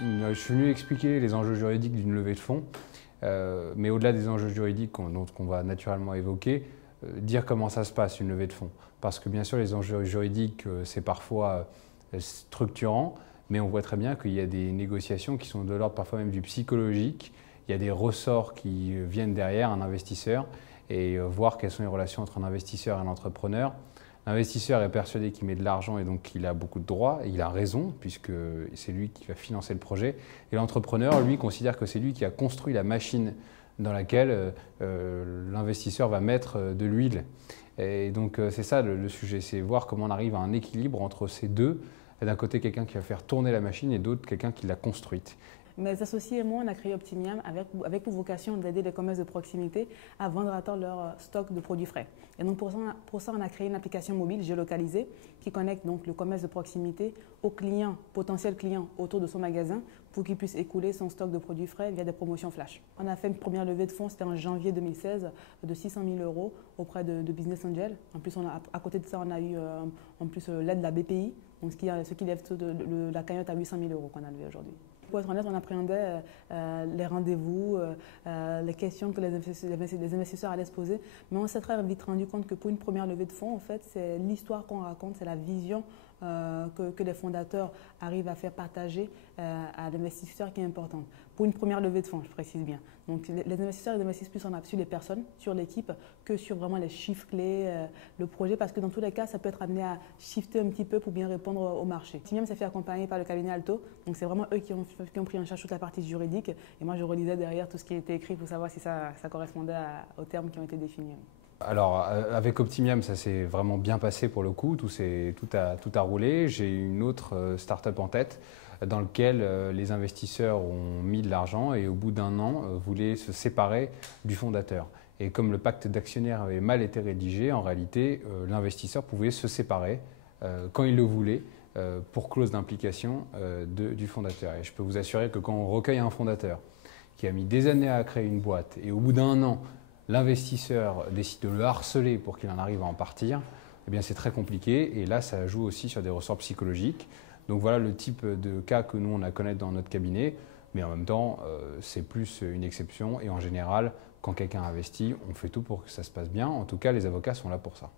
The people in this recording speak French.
Je suis venu expliquer les enjeux juridiques d'une levée de fonds, mais au-delà des enjeux juridiques qu'on va naturellement évoquer, dire comment ça se passe une levée de fonds. Parce que bien sûr les enjeux juridiques c'est parfois structurant, mais on voit très bien qu'il y a des négociations qui sont de l'ordre parfois même du psychologique. Il y a des ressorts qui viennent derrière un investisseur et voir quelles sont les relations entre un investisseur et un entrepreneur. L'investisseur est persuadé qu'il met de l'argent et donc qu'il a beaucoup de droits, et il a raison puisque c'est lui qui va financer le projet. Et l'entrepreneur, lui, considère que c'est lui qui a construit la machine dans laquelle l'investisseur va mettre de l'huile. Et donc c'est ça le sujet, c'est voir comment on arrive à un équilibre entre ces deux. D'un côté, quelqu'un qui va faire tourner la machine et d'autre, quelqu'un qui l'a construite. Mes associés et moi, on a créé Optimiam avec pour vocation d'aider les commerces de proximité à vendre à temps leur stock de produits frais. Et donc pour ça, on a créé une application mobile géolocalisée qui connecte donc le commerce de proximité aux clients, potentiels clients autour de son magasin pour qu'ils puissent écouler son stock de produits frais via des promotions flash. On a fait une première levée de fonds, c'était en janvier 2016, de 600 000 € auprès de Business Angel. En plus, à côté de ça, on a eu en plus l'aide de la BPI, donc ce qui lève la cagnotte à 800 000 € qu'on a levé aujourd'hui. Pour être honnête, on appréhendait les rendez-vous, les questions que les investisseurs allaient se poser, mais on s'est très vite rendu compte que pour une première levée de fonds, en fait, c'est l'histoire qu'on raconte, c'est la vision que les fondateurs arrivent à faire partager à l'investisseur qui est importante. Pour une première levée de fonds, je précise bien. Donc les investisseurs ils investissent plus sur les personnes, sur l'équipe, que sur vraiment les chiffres clés, le projet, parce que dans tous les cas, ça peut être amené à shifter un petit peu pour bien répondre au marché. Optimiam s'est fait accompagner par le cabinet Alto, donc c'est vraiment eux qui ont pris en charge toute la partie juridique, et moi je relisais derrière tout ce qui était écrit pour savoir si ça correspondait aux termes qui ont été définis. Alors avec Optimiam, ça s'est vraiment bien passé pour le coup, tout a roulé. J'ai une autre start-up en tête dans laquelle les investisseurs ont mis de l'argent et au bout d'un an voulaient se séparer du fondateur. Et comme le pacte d'actionnaires avait mal été rédigé, en réalité l'investisseur pouvait se séparer quand il le voulait pour clause d'implication du fondateur. Et je peux vous assurer que quand on recueille un fondateur qui a mis des années à créer une boîte et au bout d'un an, l'investisseur décide de le harceler pour qu'il en arrive à en partir, eh bien c'est très compliqué et là ça joue aussi sur des ressorts psychologiques. Donc voilà le type de cas que nous on a à connaître dans notre cabinet, mais en même temps c'est plus une exception et en général quand quelqu'un investit, on fait tout pour que ça se passe bien. En tout cas les avocats sont là pour ça.